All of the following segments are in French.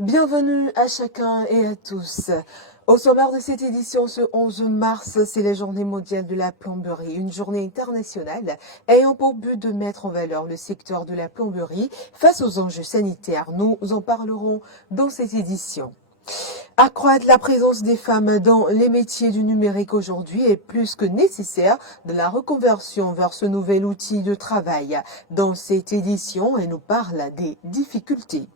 Bienvenue à chacun et à tous. Au sommaire de cette édition, ce 11 mars, c'est la journée mondiale de la plomberie, une journée internationale ayant pour but de mettre en valeur le secteur de la plomberie face aux enjeux sanitaires. Nous en parlerons dans cette édition. Accroître la présence des femmes dans les métiers du numérique aujourd'hui est plus que nécessaire de la reconversion vers ce nouvel outil de travail. Dans cette édition, elle nous parle des difficultés.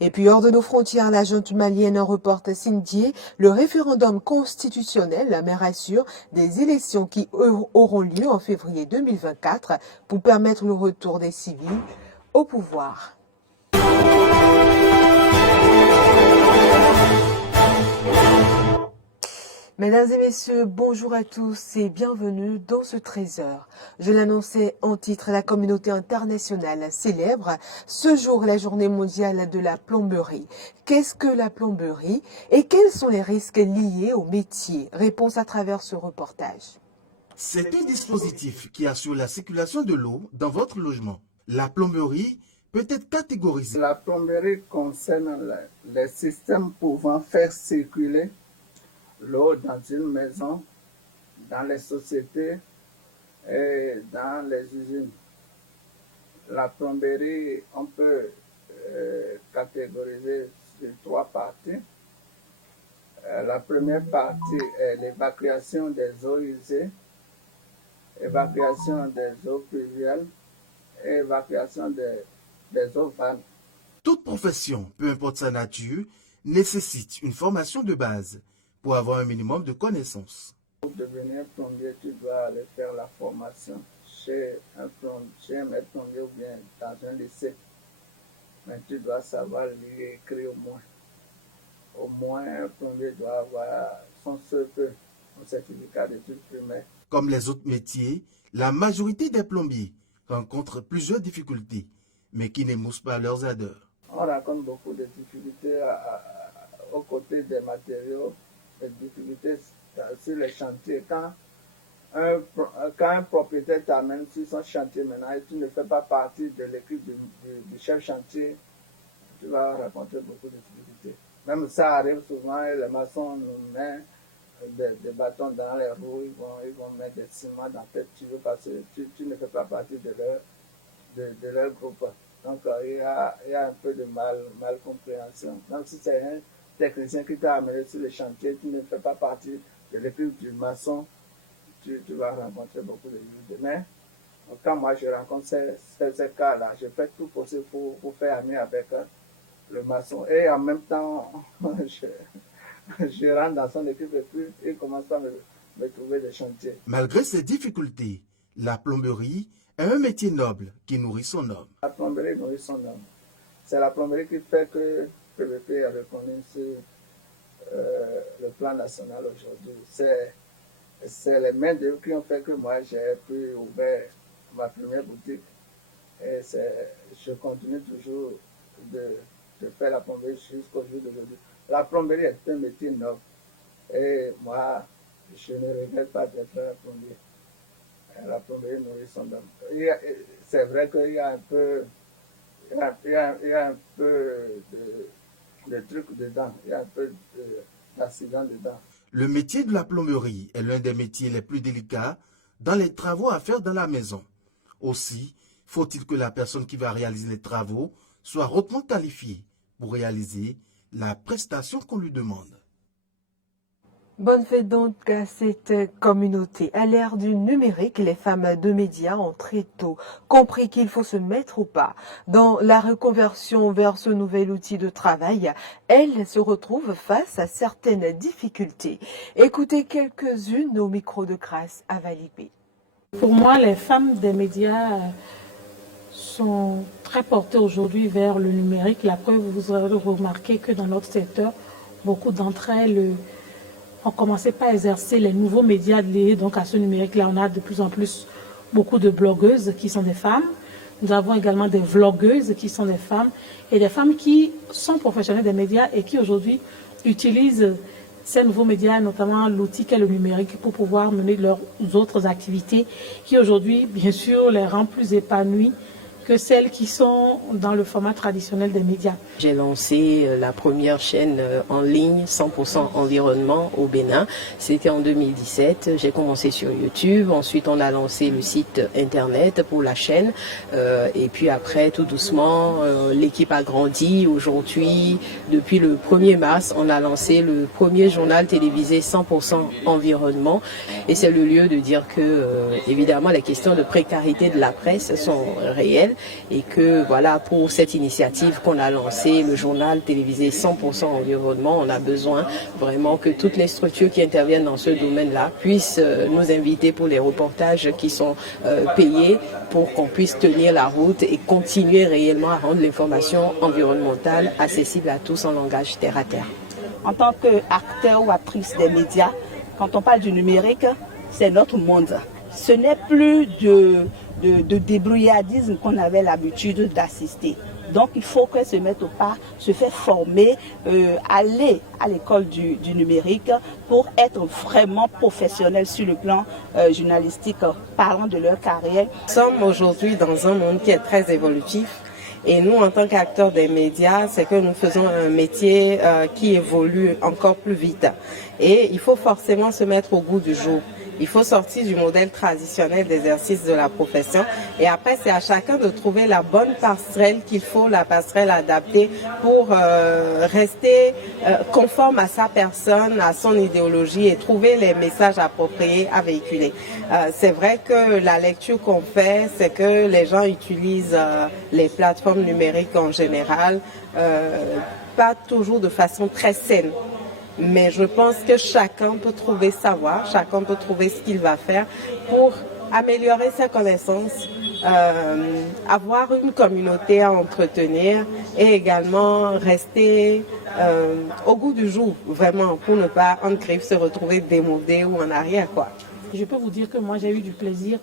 Et puis hors de nos frontières, la junte malienne reporte Sindié le référendum constitutionnel, mais rassure des élections qui auront lieu en février 2024 pour permettre le retour des civils au pouvoir. Mesdames et messieurs, bonjour à tous et bienvenue dans ce trésor. Je l'annonçais en titre, la communauté internationale célèbre ce jour la journée mondiale de la plomberie. Qu'est-ce que la plomberie et quels sont les risques liés au métier? Réponse à travers ce reportage. C'est un dispositif qui assure la circulation de l'eau dans votre logement. La plomberie peut être catégorisée. La plomberie concerne les systèmes pouvant faire circuler l'eau dans une maison, dans les sociétés et dans les usines. La plomberie, on peut catégoriser sur trois parties. La première partie est l'évacuation des eaux usées, évacuation des eaux pluviales et évacuation des eaux vannes. Toute profession, peu importe sa nature, nécessite une formation de base pour avoir un minimum de connaissances. Pour devenir plombier, tu dois aller faire la formation chez un maître plombier ou bien dans un lycée. Mais tu dois savoir lire et écrire au moins. Au moins, un plombier doit avoir son CEP, un certificat d'études primaires. Comme les autres métiers, la majorité des plombiers rencontrent plusieurs difficultés, mais qui n'émoussent pas leurs ardeurs. On rencontre beaucoup de difficultés aux côtés des matériaux, des difficultés sur les chantiers. Quand un propriétaire t'amène sur son chantier maintenant et tu ne fais pas partie de l'équipe du chef chantier, tu vas rencontrer beaucoup de difficultés. Même ça arrive souvent et les maçons nous mettent des bâtons dans les roues, ils vont mettre des ciments dans tes tuyaux parce que tu ne fais pas partie de leur groupe. Donc il y a un peu de mal compréhension. Donc si c'est un technicien qui t'a amené sur le chantier, tu ne fais pas partie de l'équipe du maçon, tu vas rencontrer beaucoup de difficultés. Mais quand moi je rencontre ces cas-là, je fais tout possible pour faire ami avec le maçon. Et en même temps, je rentre dans son équipe et puis il commence à me trouver des chantiers. Malgré ces difficultés, la plomberie est un métier noble qui nourrit son homme. La plomberie nourrit son homme. C'est la plomberie qui fait que PVP est reconnu sur le plan national aujourd'hui. C'est les mains d'eux qui ont fait que moi j'ai pu ouvrir ma première boutique. Et je continue toujours de faire la plomberie jusqu'au jour d'aujourd'hui. La plomberie est un métier noble. Et moi, je ne regrette pas d'être plombier. La plomberie nourrit son homme. C'est vrai qu'il y a un peu, de trucs dedans, il y a un peu d'accident dedans. Le métier de la plomberie est l'un des métiers les plus délicats dans les travaux à faire dans la maison. Aussi, faut-il que la personne qui va réaliser les travaux soit hautement qualifiée pour réaliser la prestation qu'on lui demande. Bonne fête donc à cette communauté. À l'ère du numérique, les femmes de médias ont très tôt compris qu'il faut se mettre au pas. Dans la reconversion vers ce nouvel outil de travail, elles se retrouvent face à certaines difficultés. Écoutez quelques-unes au micro de Grâce à Valipé. Pour moi, les femmes des médias sont très portées aujourd'hui vers le numérique. La preuve, vous aurez remarqué que dans notre secteur, beaucoup d'entre elles ont commencé par exercer les nouveaux médias liés donc à ce numérique-là. On a de plus en plus beaucoup de blogueuses qui sont des femmes. Nous avons également des vlogueuses qui sont des femmes et des femmes qui sont professionnelles des médias et qui aujourd'hui utilisent ces nouveaux médias, notamment l'outil qu'est le numérique, pour pouvoir mener leurs autres activités qui aujourd'hui, bien sûr, les rend plus épanouies que celles qui sont dans le format traditionnel des médias. J'ai lancé la première chaîne en ligne 100% environnement au Bénin. C'était en 2017. J'ai commencé sur YouTube. Ensuite, on a lancé le site internet pour la chaîne. Et puis après, tout doucement, l'équipe a grandi. Aujourd'hui, depuis le 1er mars, on a lancé le premier journal télévisé 100% environnement. Et c'est le lieu de dire que, évidemment, les questions de précarité de la presse sont réelles. Et que voilà, pour cette initiative qu'on a lancée, le journal télévisé 100% environnement, on a besoin vraiment que toutes les structures qui interviennent dans ce domaine-là puissent nous inviter pour les reportages qui sont payés pour qu'on puisse tenir la route et continuer réellement à rendre l'information environnementale accessible à tous en langage terre à terre. En tant qu'acteur ou actrice des médias, quand on parle du numérique, c'est notre monde. Ce n'est plus de débrouillardisme qu'on avait l'habitude d'assister. Donc il faut qu'elle se mette au pas, se faire former, aller à l'école du numérique pour être vraiment professionnel sur le plan journalistique, parlant de leur carrière. Nous sommes aujourd'hui dans un monde qui est très évolutif. Et nous, en tant qu'acteurs des médias, c'est que nous faisons un métier qui évolue encore plus vite. Et il faut forcément se mettre au goût du jour. Il faut sortir du modèle traditionnel d'exercice de la profession. Et après, c'est à chacun de trouver la bonne passerelle qu'il faut, la passerelle adaptée pour rester conforme à sa personne, à son idéologie et trouver les messages appropriés à véhiculer. C'est vrai que la lecture qu'on fait, c'est que les gens utilisent les plateformes numériques en général, pas toujours de façon très saine. Mais je pense que chacun peut trouver sa voie, chacun peut trouver ce qu'il va faire pour améliorer sa connaissance, avoir une communauté à entretenir et également rester au goût du jour, vraiment, pour ne pas en griffe se retrouver démodé ou en arrière, quoi. Je peux vous dire que moi j'ai eu du plaisir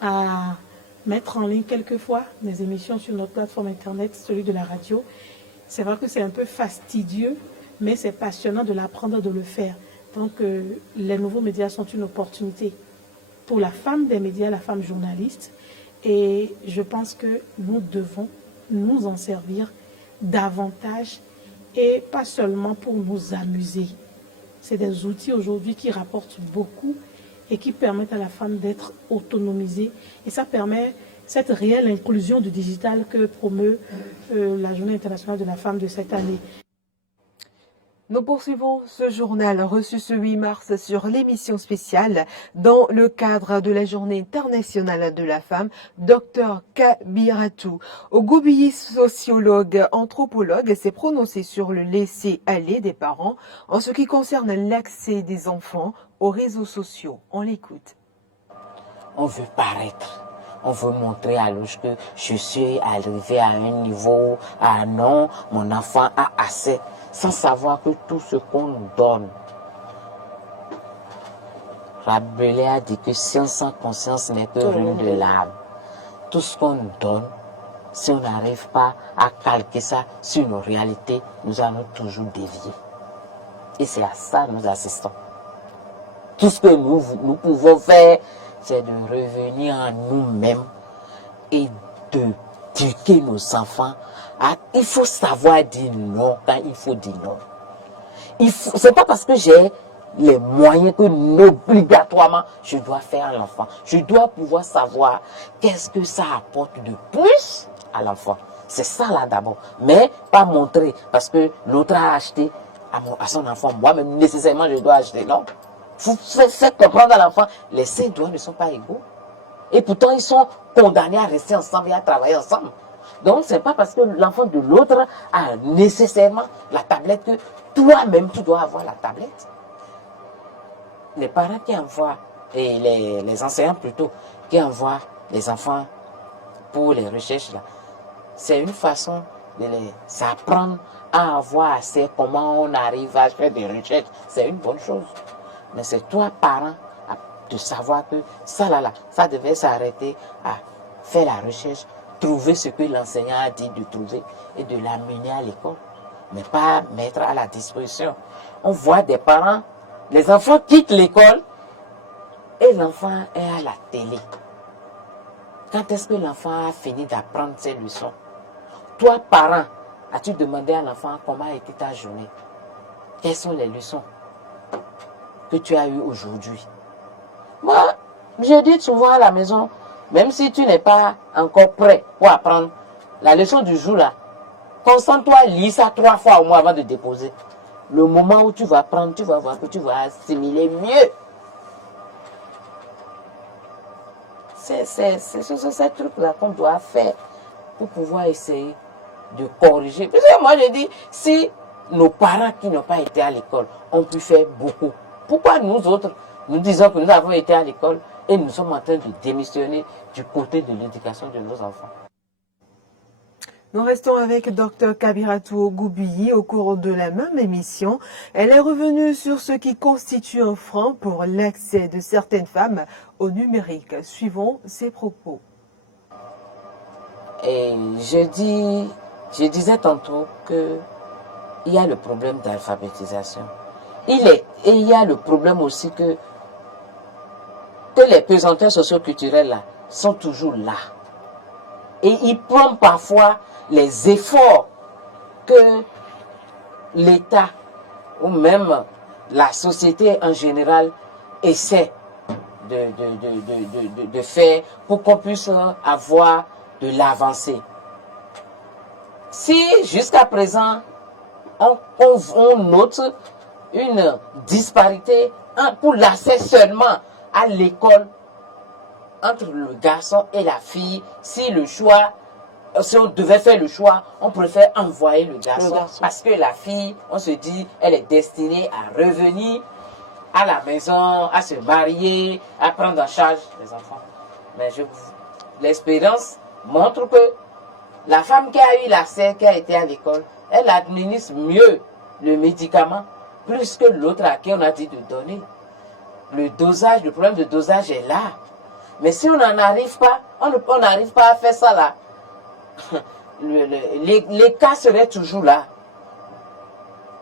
à mettre en ligne quelquefois des émissions sur notre plateforme internet, celui de la radio. C'est vrai que c'est un peu fastidieux, mais c'est passionnant de l'apprendre, de le faire. Donc, les nouveaux médias sont une opportunité pour la femme des médias, la femme journaliste. Et je pense que nous devons nous en servir davantage et pas seulement pour nous amuser. C'est des outils aujourd'hui qui rapportent beaucoup et qui permettent à la femme d'être autonomisée. Et ça permet cette réelle inclusion du digital que promeut la Journée internationale de la femme de cette année. Nous poursuivons ce journal reçu ce 8 mars sur l'émission spéciale dans le cadre de la Journée internationale de la femme, Dr Kabiratou. Ogoubi, sociologue, anthropologue, s'est prononcé sur le laisser-aller des parents en ce qui concerne l'accès des enfants aux réseaux sociaux. On l'écoute. On veut paraître. On veut montrer à l'autre que je suis arrivé à un niveau, ah non, mon enfant a assez, sans savoir que tout ce qu'on nous donne. Rabelais a dit que science sans conscience n'est que ruine de l'âme. Tout ce qu'on nous donne, si on n'arrive pas à calquer ça sur nos réalités, nous allons toujours dévier. Et c'est à ça que nous assistons. Tout ce que nous pouvons faire, c'est de revenir en nous-mêmes et d'éduquer nos enfants. Il faut savoir dire non quand il faut dire non. C'est pas parce que j'ai les moyens que obligatoirement je dois faire à l'enfant. Je dois pouvoir savoir qu'est-ce que ça apporte de plus à l'enfant. C'est ça là d'abord. Mais pas montrer parce que l'autre a acheté à son enfant. Moi-même nécessairement je dois acheter. Non. Vous faites comprendre à l'enfant, les saints doigts ne sont pas égaux. Et pourtant, ils sont condamnés à rester ensemble et à travailler ensemble. Donc, ce n'est pas parce que l'enfant de l'autre a nécessairement la tablette que toi-même, tu dois avoir la tablette. Les parents qui envoient, et les enseignants plutôt, qui envoient les enfants pour les recherches, là, c'est une façon de les apprendre à avoir assez comment on arrive à faire des recherches. C'est une bonne chose. Mais c'est toi, parent, de savoir que ça ça devait s'arrêter à faire la recherche, trouver ce que l'enseignant a dit de trouver et de l'amener à l'école, mais pas mettre à la disposition. On voit des parents, les enfants quittent l'école et l'enfant est à la télé. Quand est-ce que l'enfant a fini d'apprendre ses leçons? Toi, parent, as-tu demandé à l'enfant comment a été ta journée? Quelles sont les leçons que tu as eues aujourd'hui? Moi, je dis souvent à la maison, même si tu n'es pas encore prêt pour apprendre la leçon du jour là, concentre-toi, lis ça 3 fois au moins avant de déposer. Le moment où tu vas apprendre, tu vas voir que tu vas assimiler mieux. C'est ce truc-là qu'on doit faire pour pouvoir essayer de corriger. Parce que moi, je dis, si nos parents qui n'ont pas été à l'école ont pu faire beaucoup, pourquoi nous autres, nous disons que nous avons été à l'école et nous sommes en train de démissionner du côté de l'éducation de nos enfants? Nous restons avec Dr Kabiratou Goubiyi au cours de la même émission. Elle est revenue sur ce qui constitue un frein pour l'accès de certaines femmes au numérique. Suivons ses propos. Et je disais tantôt qu'il y a le problème d'alphabétisation. Et il y a le problème aussi que les pesanteurs socioculturels là sont toujours là. Et ils prennent parfois les efforts que l'État ou même la société en général essaie de faire pour qu'on puisse avoir de l'avancée. Si jusqu'à présent on note une disparité pour l'accès seulement à l'école entre le garçon et la fille, si on devait faire le choix, on préfère envoyer le garçon. Parce que la fille, on se dit, elle est destinée à revenir à la maison, à se marier, à prendre en charge les enfants. Mais l'expérience montre que la femme qui a eu l'accès, qui a été à l'école, elle administre mieux le médicament plus que l'autre à qui on a dit de donner. Le problème de dosage est là. Mais si on n'en arrive pas, on n'arrive pas à faire ça là, les cas seraient toujours là.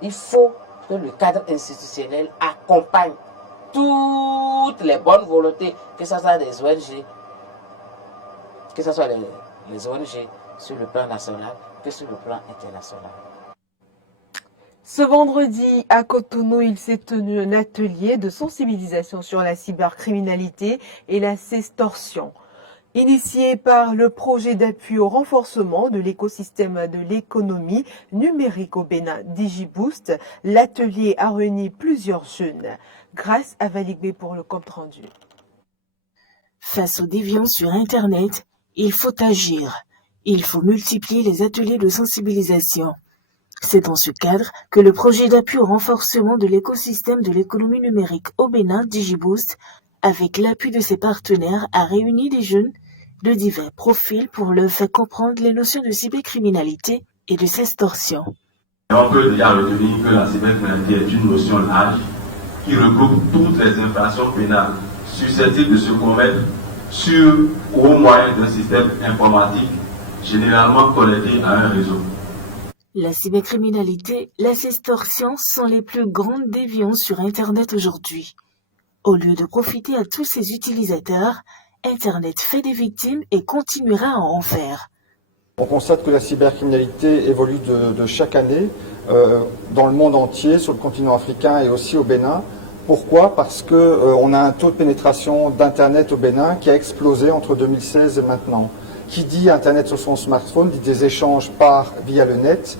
Il faut que le cadre institutionnel accompagne toutes les bonnes volontés, que ce soit des ONG, que ce soit les ONG sur le plan national, que sur le plan international. Ce vendredi, à Cotonou, il s'est tenu un atelier de sensibilisation sur la cybercriminalité et la sextorsion. Initié par le projet d'appui au renforcement de l'écosystème de l'économie numérique au Bénin, DigiBoost, l'atelier a réuni plusieurs jeunes. Grâce à Valigbe pour le compte rendu. Face aux déviances sur Internet, il faut agir. Il faut multiplier les ateliers de sensibilisation. C'est dans ce cadre que le projet d'appui au renforcement de l'écosystème de l'économie numérique au Bénin, DigiBoost, avec l'appui de ses partenaires, a réuni des jeunes de divers profils pour leur faire comprendre les notions de cybercriminalité et de sextorsion. On peut déjà retenir que la cybercriminalité est une notion large qui regroupe toutes les infractions pénales susceptibles de se commettre sur ou au moyen d'un système informatique généralement connecté à un réseau. La cybercriminalité, la sextorsion sont les plus grandes déviances sur Internet aujourd'hui. Au lieu de profiter à tous ses utilisateurs, Internet fait des victimes et continuera à en faire. On constate que la cybercriminalité évolue de chaque année dans le monde entier, sur le continent africain et aussi au Bénin. Pourquoi? Parce qu'on a un taux de pénétration d'Internet au Bénin qui a explosé entre 2016 et maintenant. Qui dit Internet sur son smartphone dit des échanges via le net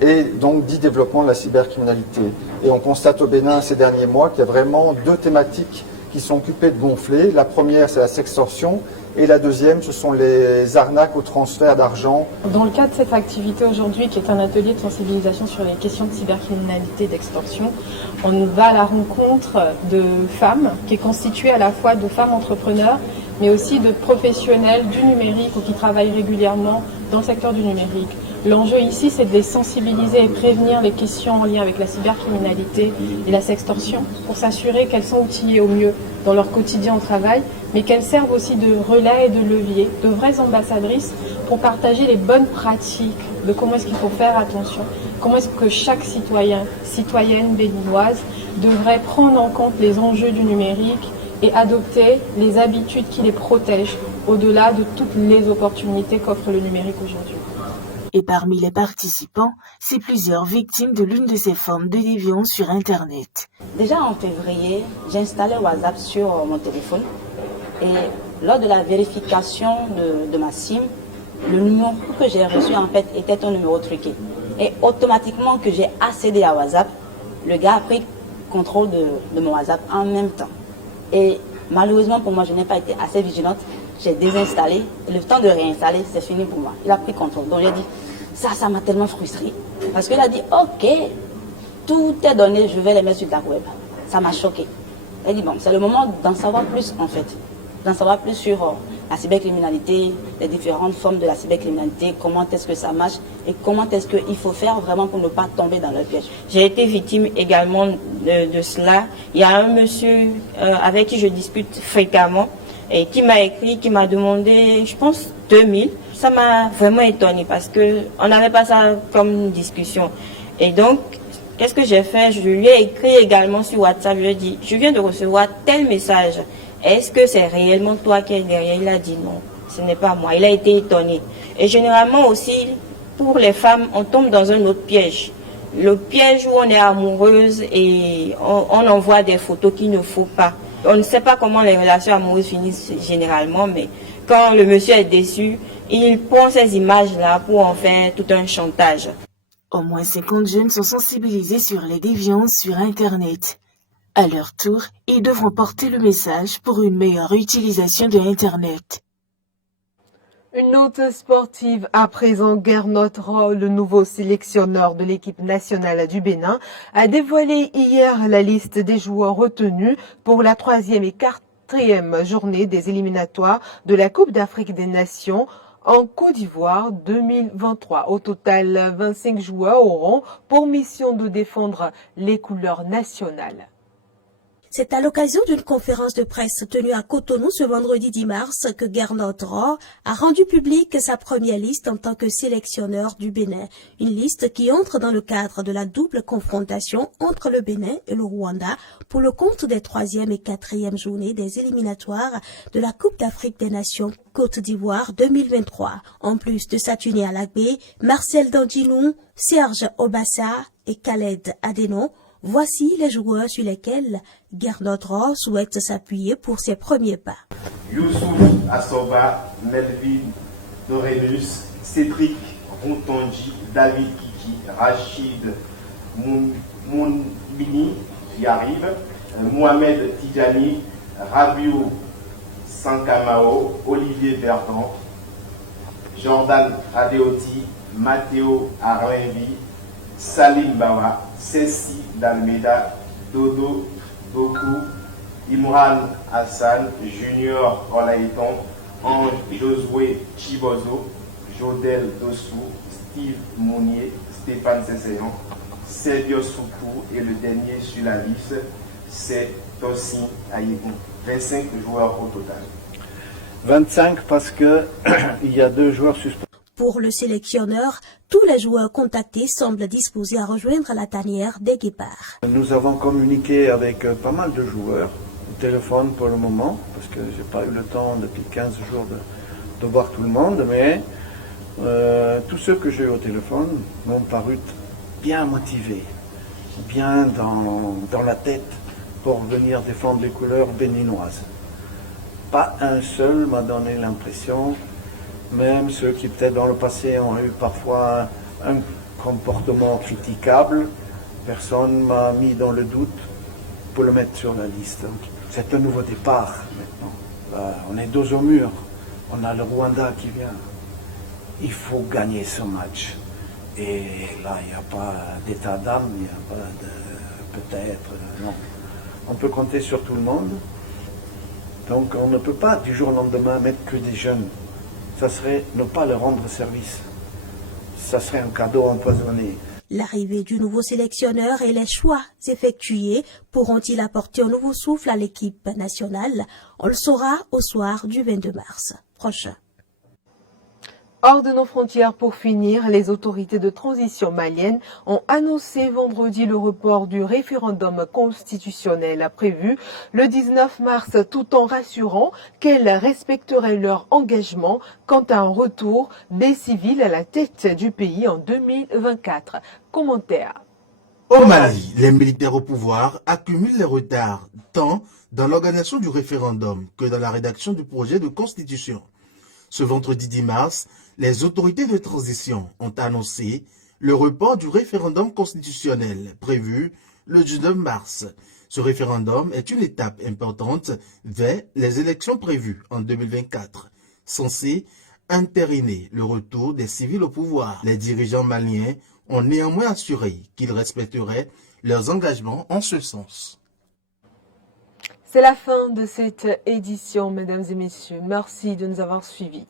et donc dit développement de la cybercriminalité. Et on constate au Bénin ces derniers mois qu'il y a vraiment 2 thématiques qui sont occupées de gonfler. La première, c'est la sextorsion et la deuxième, ce sont les arnaques au transfert d'argent. Dans le cadre de cette activité aujourd'hui, qui est un atelier de sensibilisation sur les questions de cybercriminalité et d'extorsion, on va à la rencontre de femmes, qui est constituée à la fois de femmes entrepreneurs, mais aussi de professionnels du numérique ou qui travaillent régulièrement dans le secteur du numérique. L'enjeu ici, c'est de les sensibiliser et prévenir les questions en lien avec la cybercriminalité et la sextorsion pour s'assurer qu'elles sont outillées au mieux dans leur quotidien au travail, mais qu'elles servent aussi de relais et de levier, de vraies ambassadrices pour partager les bonnes pratiques de comment est-ce qu'il faut faire attention, comment est-ce que chaque citoyenne béninoise devrait prendre en compte les enjeux du numérique et adopter les habitudes qui les protègent au-delà de toutes les opportunités qu'offre le numérique aujourd'hui. Et parmi les participants, c'est plusieurs victimes de l'une de ces formes de déviance sur Internet. Déjà en février, j'ai installé WhatsApp sur mon téléphone et lors de la vérification de ma SIM, le numéro que j'ai reçu en fait était un numéro truqué. Et automatiquement que j'ai accédé à WhatsApp, le gars a pris contrôle de mon WhatsApp en même temps. Et malheureusement pour moi, je n'ai pas été assez vigilante. J'ai désinstallé. Et le temps de réinstaller, c'est fini pour moi. Il a pris contrôle. Donc j'ai dit, ça m'a tellement frustrée. Parce qu'il a dit, ok, tout est donné, je vais les mettre sur la web. Ça m'a choqué. J'ai dit, bon, c'est le moment d'en savoir plus en fait. D'en savoir plus sur la cybercriminalité, les différentes formes de la cybercriminalité, comment est-ce que ça marche et comment est-ce qu'il faut faire vraiment pour ne pas tomber dans le piège. J'ai été victime également de cela. Il y a un monsieur avec qui je dispute fréquemment et qui m'a écrit, qui m'a demandé, je pense, 2000. Ça m'a vraiment étonnée parce qu'on n'avait pas ça comme une discussion. Et donc, qu'est-ce que j'ai fait? Je lui ai écrit également sur WhatsApp, je lui ai dit, je viens de recevoir tel message. Est-ce que c'est réellement toi qui es derrière? Il a dit non, ce n'est pas moi. Il a été étonné. Et généralement aussi, pour les femmes, on tombe dans un autre piège. Le piège où on est amoureuse et on envoie des photos qu'il ne faut pas. On ne sait pas comment les relations amoureuses finissent généralement, mais quand le monsieur est déçu, il prend ces images-là pour en faire tout un chantage. Au moins 50 jeunes sont sensibilisés sur les déviances sur Internet. À leur tour, ils devront porter le message pour une meilleure utilisation de Internet. Une note sportive à présent. Gernot Rohr, le nouveau sélectionneur de l'équipe nationale du Bénin, a dévoilé hier la liste des joueurs retenus pour la 3e et 4e journée des éliminatoires de la Coupe d'Afrique des Nations en Côte d'Ivoire 2023. Au total, 25 joueurs auront pour mission de défendre les couleurs nationales. C'est à l'occasion d'une conférence de presse tenue à Cotonou ce vendredi 10 mars que Gernot Rohr a rendu publique sa première liste en tant que sélectionneur du Bénin. Une liste qui entre dans le cadre de la double confrontation entre le Bénin et le Rwanda pour le compte des 3e et 4e journées des éliminatoires de la Coupe d'Afrique des Nations Côte d'Ivoire 2023. En plus de Saturné Alagbé, Marcel Dandilou, Serge Obassa et Khaled Adeno, voici les joueurs sur lesquels Gernot Rohr souhaite s'appuyer pour ses premiers pas. Youssouf Assoba, Melvin Dorenus, Cédric Rontonji, David Kiki, Rachid Mounbini qui arrive, Mohamed Tidjani, Rabiou Sankamao, Olivier Verdon, Jordan Adeoti, Matteo Arwenvi, Salim Bawa, Ceci d'Almeida, Dodo Doku, Imran Hassan, Junior Olaïton, Ange Josué Chibozo, Jodel Dossou, Steve Mounier, Stéphane Sesséan, Sergio Soukou et le dernier sur la liste, c'est Tossi Aïbou. 25 joueurs au total. 25 parce que il y a 2 joueurs suspendus. Pour le sélectionneur, tous les joueurs contactés semblent disposés à rejoindre la tanière des Guépards. Nous avons communiqué avec pas mal de joueurs au téléphone pour le moment, parce que j'ai pas eu le temps depuis 15 jours de voir tout le monde, mais tous ceux que j'ai eu au téléphone m'ont paru bien motivés, bien dans la tête pour venir défendre les couleurs béninoises. Pas un seul m'a donné l'impression. Même ceux qui peut-être dans le passé ont eu parfois un comportement critiquable, personne m'a mis dans le doute pour le mettre sur la liste. C'est un nouveau départ maintenant. Là, on est dos au mur. On a le Rwanda qui vient. Il faut gagner ce match. Et là, il n'y a pas d'état d'âme, il n'y a pas de peut-être, non. On peut compter sur tout le monde. Donc on ne peut pas du jour au lendemain mettre que des jeunes. Ça serait ne pas leur rendre service. Ça serait un cadeau empoisonné. L'arrivée du nouveau sélectionneur et les choix effectués pourront-ils apporter un nouveau souffle à l'équipe nationale? On le saura au soir du 22 mars prochain. Hors de nos frontières, pour finir, les autorités de transition maliennes ont annoncé vendredi le report du référendum constitutionnel prévu le 19 mars, tout en rassurant qu'elles respecteraient leur engagement quant à un retour des civils à la tête du pays en 2024. Commentaire. Au Mali, les militaires au pouvoir accumulent les retards, tant dans l'organisation du référendum que dans la rédaction du projet de constitution. Ce vendredi 10 mars, les autorités de transition ont annoncé le report du référendum constitutionnel prévu le 19 mars. Ce référendum est une étape importante vers les élections prévues en 2024, censées entériner le retour des civils au pouvoir. Les dirigeants maliens ont néanmoins assuré qu'ils respecteraient leurs engagements en ce sens. C'est la fin de cette édition, mesdames et messieurs. Merci de nous avoir suivis.